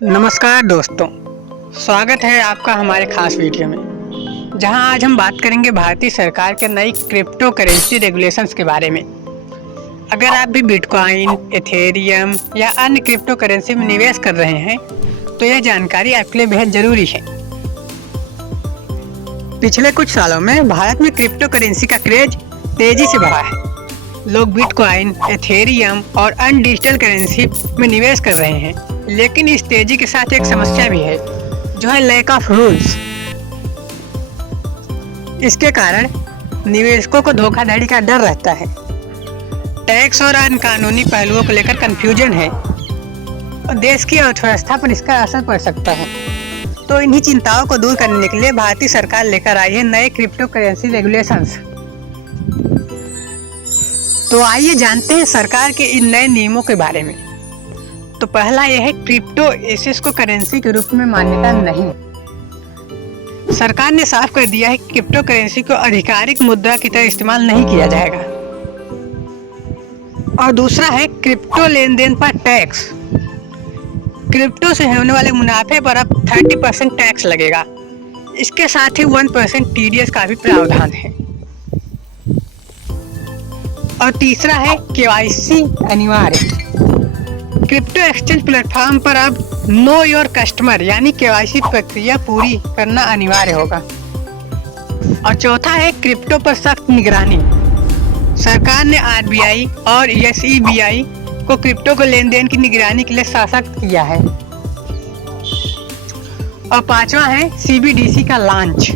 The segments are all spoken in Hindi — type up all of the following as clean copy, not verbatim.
नमस्कार दोस्तों, स्वागत है आपका हमारे खास वीडियो में, जहां आज हम बात करेंगे भारतीय सरकार के नई क्रिप्टो करेंसी रेगुलेशंस के बारे में। अगर आप भी बिटकॉइन, एथेरियम या अन्य क्रिप्टो करेंसी में निवेश कर रहे हैं तो यह जानकारी आपके लिए बेहद ज़रूरी है। पिछले कुछ सालों में भारत में क्रिप्टो करेंसी का क्रेज तेज़ी से बढ़ा है। लोग बिटकॉइन, एथेरियम और अन्य डिजिटल करेंसी में निवेश कर रहे हैं, लेकिन इस तेजी के साथ एक समस्या भी है, जो है लैक ऑफ रूल्स। इसके कारण निवेशकों को धोखाधड़ी का डर रहता है। टैक्स और अन्य कानूनी पहलुओं को लेकर कंफ्यूजन है और देश की अर्थव्यवस्था पर इसका असर पड़ सकता है। तो इन्हीं चिंताओं को दूर करने के लिए भारतीय सरकार लेकर आई है नए क्रिप्टो करेंसी रेगुलेशंस। तो आइए जानते हैं सरकार के इन नए नियमों के बारे में। तो पहला यह है, क्रिप्टो एसेट्स को करेंसी के रूप में मान्यता नहीं। सरकार ने साफ कर दिया है कि क्रिप्टो करेंसी को आधिकारिक मुद्रा की तरह इस्तेमाल नहीं किया जाएगा। और दूसरा है, क्रिप्टो लेन देन पर टैक्स। क्रिप्टो से होने वाले मुनाफे पर अब 30% टैक्स लगेगा। इसके साथ ही 1% टीडीएस का भी प्रावधान है। और तीसरा है, केवाईसी अनिवार्य। क्रिप्टो एक्सचेंज प्लेटफॉर्म पर अब नो योर कस्टमर यानी केवाईसी प्रक्रिया पूरी करना अनिवार्य होगा। और चौथा है, क्रिप्टो पर सख्त निगरानी। सरकार ने आरबीआई और एसईबीआई को क्रिप्टो को लेन देन की निगरानी के लिए सशक्त किया है। और पांचवा है, सीबीडीसी का लॉन्च।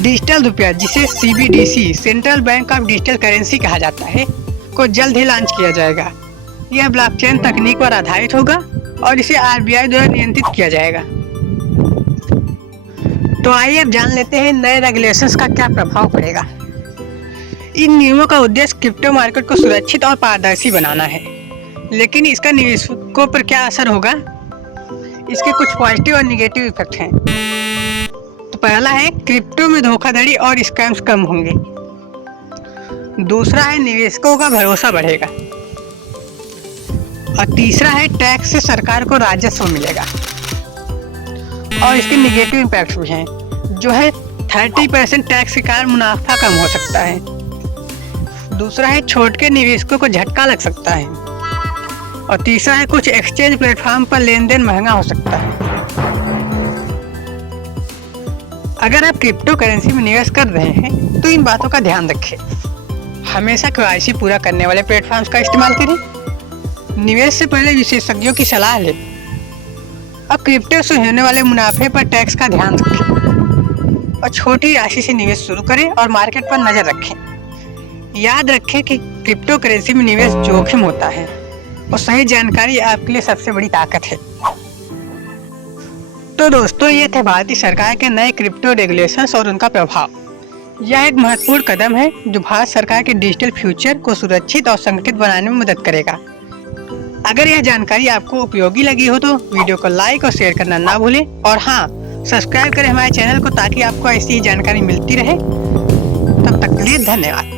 डिजिटल रुपया, जिसे CBDC central bank of digital currency कहा जाता है, को जल्द ही लॉन्च किया जाएगा। यह ब्लॉकचेन तकनीक पर आधारित होगा और इसे आरबीआई द्वारा नियंत्रित किया जाएगा। तो आइए अब जान लेते हैं नए रेगुलेशंस का क्या प्रभाव पड़ेगा। इन नियमों का उद्देश्य क्रिप्टो मार्केट को सुरक्षित और पारदर्शी बनाना है, लेकिन इसका निवेशकों पर क्या असर होगा? इसके कुछ पॉजिटिव और निगेटिव इफेक्ट हैं। तो पहला है, क्रिप्टो में धोखाधड़ी और स्कैम्स कम होंगे। दूसरा है, निवेशकों का भरोसा बढ़ेगा। और तीसरा है, टैक्स से सरकार को राजस्व मिलेगा। और इसके निगेटिव इम्पैक्ट भी हैं, जो है 30% टैक्स के कारण मुनाफा कम हो सकता है। दूसरा है, छोटे निवेशकों को झटका लग सकता है। और तीसरा है, कुछ एक्सचेंज प्लेटफॉर्म पर लेन देन महंगा हो सकता है। अगर आप क्रिप्टो करेंसी में निवेश कर रहे हैं तो इन बातों का ध्यान रखें। हमेशा केवाईसी पूरा करने वाले प्लेटफॉर्म्स का इस्तेमाल करें। निवेश से पहले विशेषज्ञों की सलाह लें। अब क्रिप्टो से होने वाले मुनाफे पर टैक्स का ध्यान रखें और छोटी राशि से निवेश शुरू करें और मार्केट पर नजर रखें। याद रखें कि क्रिप्टो करेंसी में निवेश जोखिम होता है और सही जानकारी आपके लिए सबसे बड़ी ताकत है। तो दोस्तों, ये थे भारतीय सरकार के नए क्रिप्टो रेगुलेशंस और उनका प्रभाव। यह एक महत्वपूर्ण कदम है जो भारत सरकार के डिजिटल फ्यूचर को सुरक्षित और संगठित बनाने में मदद करेगा। अगर यह जानकारी आपको उपयोगी लगी हो तो वीडियो को लाइक और शेयर करना ना भूलें। और हाँ, सब्सक्राइब करें हमारे चैनल को, ताकि आपको ऐसी ही जानकारी मिलती रहे। तब तक के लिए धन्यवाद।